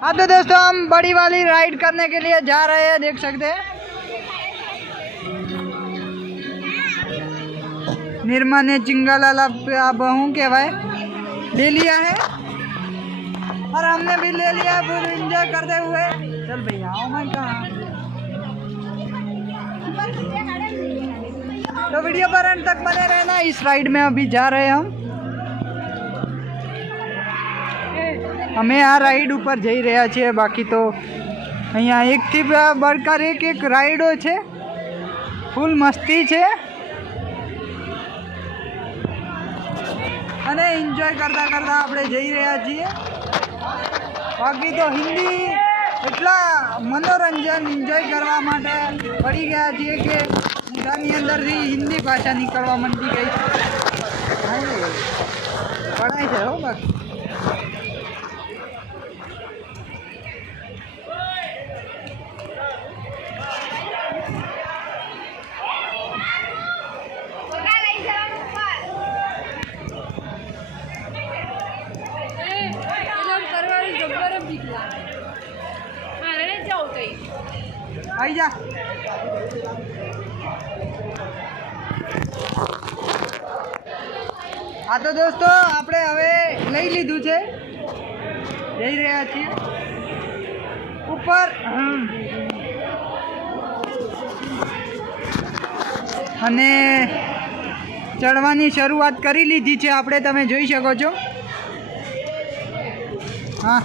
हाँ तो दोस्तों हम बड़ी वाली राइड करने के लिए जा रहे हैं, देख सकते हैं। निर्मा ने चिंगालाला बहू के भाई ले लिया है और हमने भी ले लिया फुल एंजॉय करते हुए। चल भैया आओ मैं कहाँ, तो वीडियो पर अंत तक बने रहना। इस राइड में अभी जा रहे हैं અમે આ રાઈડ ઉપર જઈ રહ્યા છીએ। બાકી તો અહીંયા એકથી બળકાર એક રાઈડો છે, ફૂલ મસ્તી છે અને એન્જોય કરતા કરતા આપણે જઈ રહ્યા છીએ। બાકી તો હિન્દી એટલા મનોરંજન એન્જોય કરવા માટે પડી ગયા છીએ કે મોઢાની અંદરથી હિન્દી ભાષા નીકળવા માંડી ગઈ પડાય છે હો। બાકી आई जा। हाँ तो दोस्तों આપણે હવે લઈ લીધું છે, જઈ રહ્યા છીએ ઉપર અને ચડવાની શરૂઆત કરી લીધી છે આપણે, તમે જોઈ શકો છો। हाँ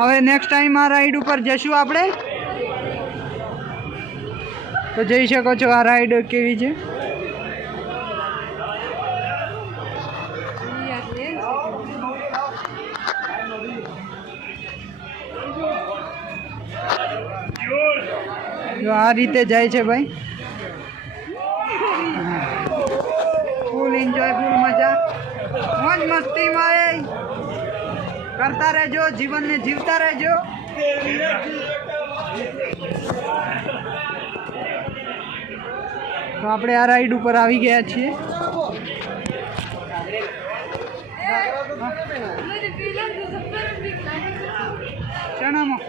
હવે નેક્સ્ટ ટાઈમ આ રાઈડ ઉપર જશું આપણે, તો જઈ શકો છો આ રાઈડ કેવી છે। જો આ રીતે જાય છે ભાઈ, ફૂલ એન્જોય, ફૂલ મજા, મોજ મસ્તી માં करता रहजो, जीवन ने जीवता रहजो। तो આપણે આ રાઈડ ઉપર આવી ગયા છીએ। ચણામાં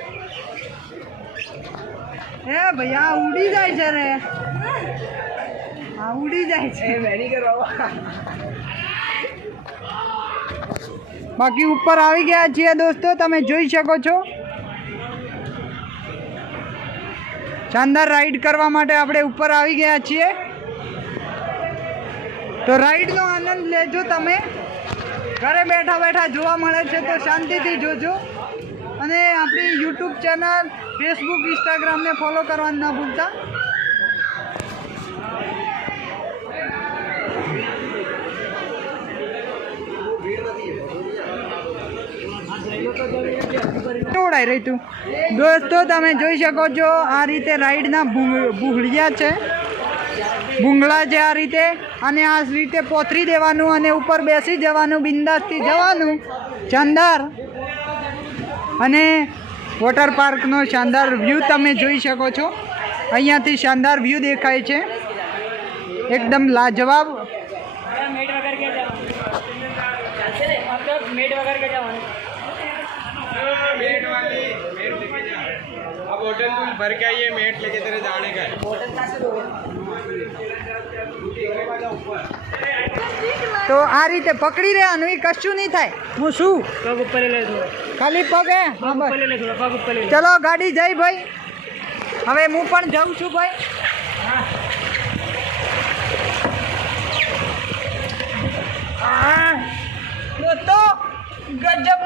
એ ભૈયા ઉડી જાય છે રે, હા ઉડી જાય છે। बाकी ऊपर આવી ગયા છીએ दोस्तों, તમે જોઈ શકો છો। શાનદાર રાઈડ કરવા માટે આપણે ઉપર આવી ગયા છીએ, તો રાઈડનો આનંદ લેજો તમે। ઘરે બેઠા બેઠા જોવા મળે છે તો શાંતિથી જોજો અને આપણી યુટ્યુબ ચેનલ, ફેસબુક, ઇન્સ્ટાગ્રામને ફોલો કરવાનું ના ભૂલતા। ઉડાઈ રહી તું દોસ્તો, તમે જોઈ શકો છો આ રીતે રાઈડના ભૂંગળિયા છે, ભૂંગળા છે આ રીતે, અને આ રીતે પોતરી દેવાનું અને ઉપર બેસી જવાનું, બિંદાસથી જવાનું। શાનદાર અને વોટર પાર્કનો શાનદાર વ્યૂ તમે જોઈ શકો છો, અહીંયાથી શાનદાર વ્યૂ દેખાય છે, એકદમ લાજવાબ। मेट वाली मेट लेके जा, अब होटल तुम भर के आइए, मेट लेके तेरे जाने का है। तो आ रीते पकड़ी રહેવાનું, એ કશું નહીં થાય। હું શું पग ऊपर ले लो, ખાલી પગ હે, पग ऊपर ले लो, पग ऊपर ले लो। ચલો ગાડી જઈ ભાઈ, હવે હું પણ જાઉં છું ભાઈ। દોસ્તો ગજબ